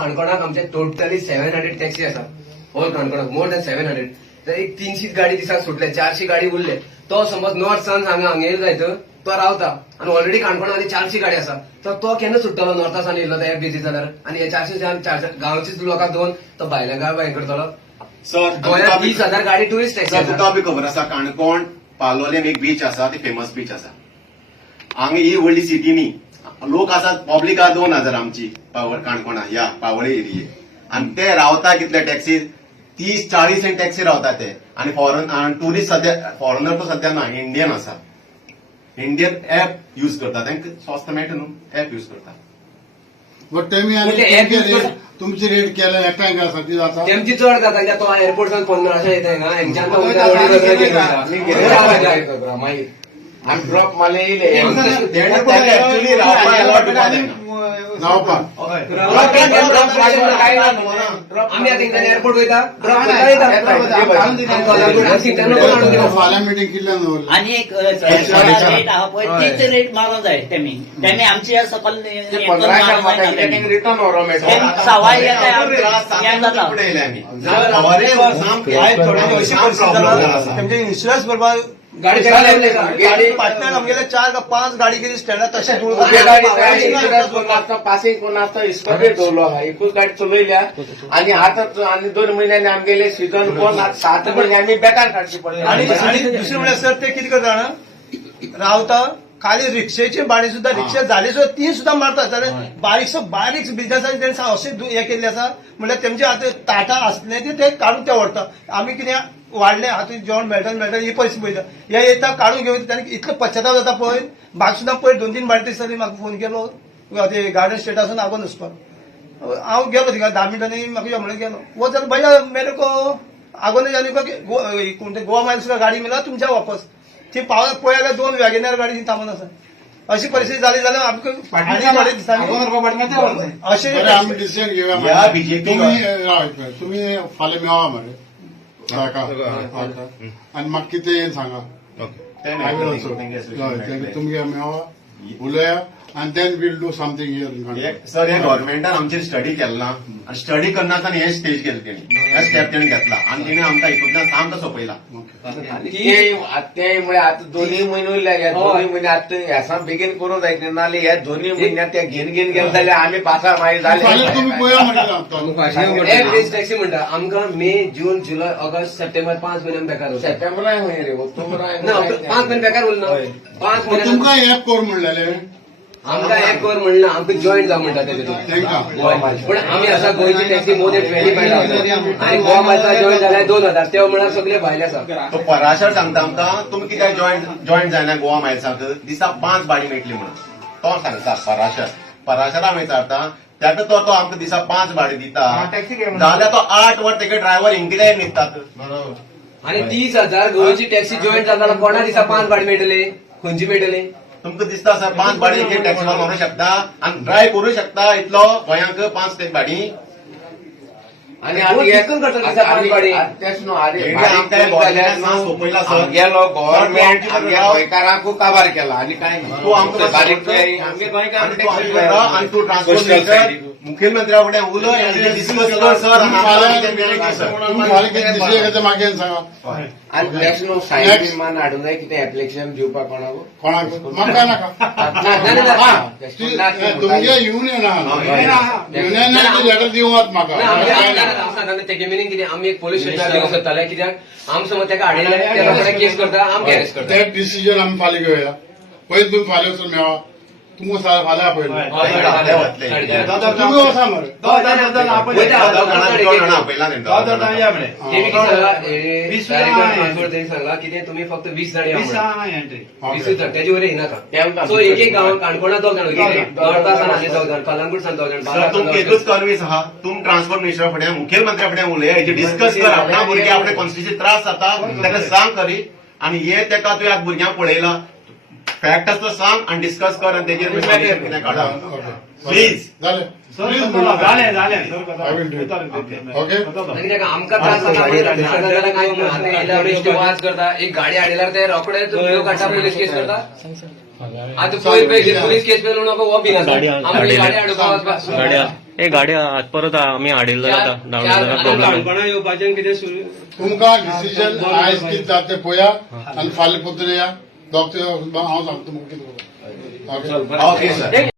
काणकोणाक आमचे totally 700 taxi आसा hole काणकोणाक more than 700. तर एक 300 गाडी दिसाक सुटले 400 गाडी उरले. तो समज नॉर्थ सान हांगा येयला जायत तो रावता आणि ऑलरेडी काणकोणा आनी 400 गाडी आसा तर तो केन्ना सुट्टलो नॉर्था सान येयलो त्या बिझी जाल्यार आणि हे 400 गांवचीच लोकांक दोन तो भायल्या गांव हें करतलो. सर गोंयांत 20,000 गाडी टुरिस्ट टॅक्सी तुका बी खबर आसा काणकोण पालोलेम एक बीच आसा ती फेमस बीच आसा. हांगा ही व्हडली सिटी न्ही लोक आसात पब्लीक आहा 2000 आमची काणकोणा ह्या पावळे एरिये आणि ते रावता कितले टॅक्सी 30-40 टॅक्सी रावता ते आणि फॉरेन टुरिस्ट सध्या फॉरेनर तो सध्या ना इंडियन आसा. इंडियन ऍप यूज करता तांकां स्वस्त मेळटा न्हू ऍप यूज करता. बट तेमी तुमची रेट केल्या एकठांय साठी जाता तेमची चड जाता कित्याक तो एअरपोर्टान 1500 येता हांगा हेंच्यान मागीर आनी ड्रॉप मारले येयले एक्चुअली जावपाक आमी आतां हिंच्यान एअरपोर्ट वयता फाल्यां मिटींग कितल्यान दवरली आणि एक रेट आहा पळय तीच रेट मारूंक जाय तेमी आमची सकल रिटर्न व्हरो मेळटा सवाय तेमचे इन्शुरन्स भरपा गाडी पाटण्यान आमगेले 4 का 5 गाडी कितें स्टँडार तशें पासिंग कोण आसता इस्कॉटेड दवरलो आहा एकूच गाडी चलयल्या आणि आतां आनी 2 म्हयन्यांनी आमगेले सीझन कोण 7 म्हयने आमी बेकार काडची पडले. आणि दुसरे म्हळ्यार सर ते कितें करता जाणा रावता खाली रिक्षेची भाडी सुद्धा रिक्षा झाली सुद्धा ती सुद्धा मारतात जाल्यार बारीक बिझनेसाचे तेणें अशें हें केल्लें आसा म्हणल्यार तेमचे आतां टाटा आसले ते काडून ते व्हरता. आमी कितें वाडले आतां जेवण मेळटा ही परिस्थिती पळयता हे येता काडून घेवन तांणी इतलो पश्चाताप जाता पळय. म्हाका सुद्धा पळय 2-3 बारी दिसांनी म्हाका फोन केलो ते गार्डन स्टेटासून आगोन वचपाक हांव गेलो थिंगा 10 मिनटांनी म्हाका यो म्हणून गेलो वो जाल्यार भैया मेरे को आगोने जाने को गोवा मायल्स गाडी मेला तुमच्या वापस ती पावत पळय जाल्यार 2 वॅगनर गाडी थंय थांबून आसा. अशी परिस्थिती जाली जाल्यार आमकां अशें आमी डिसिजन घेवया तुमी फाल्यां मेळवा मरे आणि म्हाका कितें सांगा तुमगे मेळवा उलया and then we'll do something here in Kanpur. Sir हे गव्हर्नमेंटान आमचेर स्टडी केला आणि स्टडी करनातना हे स्टेज केले तेणी हे स्टेप तेणी घेतला आणि तेणी आमकां हितूंतल्यान सामको सोपयला. ते म्हळ्यार आतां 2 म्हयने उरल्या ह्या 2 म्हयने आतां ह्या बेगीन करूंक जाय नाल्यार ह्या 2 म्हयन्यांत ते घेन गेले जाल्यार आमी पासा मागीर जाले तुम्ही पळया म्हणटा एक टॅक्सी म्हणटा आमकां मे जून जुलय ऑगस्ट सप्टेंबर 5 म्हयने बेकार सप्टेंबराय खंय रे ऑक्टोबराय 5 म्हयने बेकार उरना 5 म्हयने तुमकां एक कोर म्हणलेले आमकां एक वर म्हणलं आमकां जॉईंट जावं म्हणटा तेतून पण आमी आसा गोंयची टॅक्सी मोर दॅन 25 आणि गोवा मायचा जॉईंट जाल्यार 2000 ते म्हळ्यार सगळे भायले आसा. तो पराशर सांगता आमकां तुमी कित्याक जॉईंट जायना गोवा मायल्साक दिसा 5 गाडी मेळटली म्हणून तो सांगता पराशर आमी विचारता त्याका तो आमकां दिसा 5 गाडी दिता जाल्यार तो 8 वर तेगे ड्रायव्हर इंग्लँड न्हिदतात. आणि 30,000 गोंयची टॅक्सी जॉईंट जाताना कोणा दिसा 5 गाडी मेळटले खंयची मेळटले तुमकां दिसता सर 5 गाडी एक टॅक्सीवर मारूंक शकता आणि ड्रायव्ह करूंक शकता इतलो गोंयांक 5 गाडी आणि गेलो गव्हर्नमेंट आमच्या गोंयकारांकू काबार केला आणि काय तूं आमकां आणि तूं ट्रान्सपोर्ट मुखेलमंत्र्या फुडें उलय डिस्कस कर सर मागेन सांगा आणि त्याच न्हू सायड विमान हाडूं जाय कितें एप्लिकेशन दिवपाक कोणाक म्हाका नाका तुमगे युनियन आहा युनियनान लेटर दिवंक म्हाका तेगे मिनींग कितें आमी एक पोलीस स्टेशनार देवंक सोदताले कित्याक आमी समज तेका हाडयले तेका फुडें केस करता आमकां अरेस्ट करता. ते डिसिजन आमी फाल्यां घेवया पयलीं तुमी फाल्यां वचून मेळवा तुमकां फाल्यां पयलीं तुमी वचा मरे सांगा कितें तुमी फक्त 20 जाण 20 जाण तेजे वयर येनाका सो एक गांव काणकोणा 2 जाण नॉर्थासान आनी 2 जाण कलंगूट सान 2 जाण तुमकां एकूच सर्वीस आहा तुम ट्रान्सपोर्ट मिनिस्टरा फुडें मुखेलमंत्र्या फुडें उलय हेची डिस्कस कर आपणा भुरगे आपणे कॉन्स्टिट्युशन त्रास जाता ताका सांग करी आणि हे तेका तुवें आज भुरग्यांक पळयला फॅक्ट आसा तो सांग आणि डिस्कस कर आणि तेजेर कितें काडा प्लीज आमकां त्रास जाता वाज करता एक गाडी हाडल्यार ते रोखडे काडटा पोलीस केस करता आता पयलीं पोलीस केस पेलो नको हो बीन आसा गाडी हाडूंक हे गाडी परत आम्ही हाडिल्लो जाता धांवडो प्रॉब्लेम काणकोणा येवपाचें कितें सुरू तुमकां डिसिजन आयज कितें जाता तें पळया आनी फाल्यां पत्र या डॉक्टर हांव सांगता तुमकां कितें करपाक. Okay sir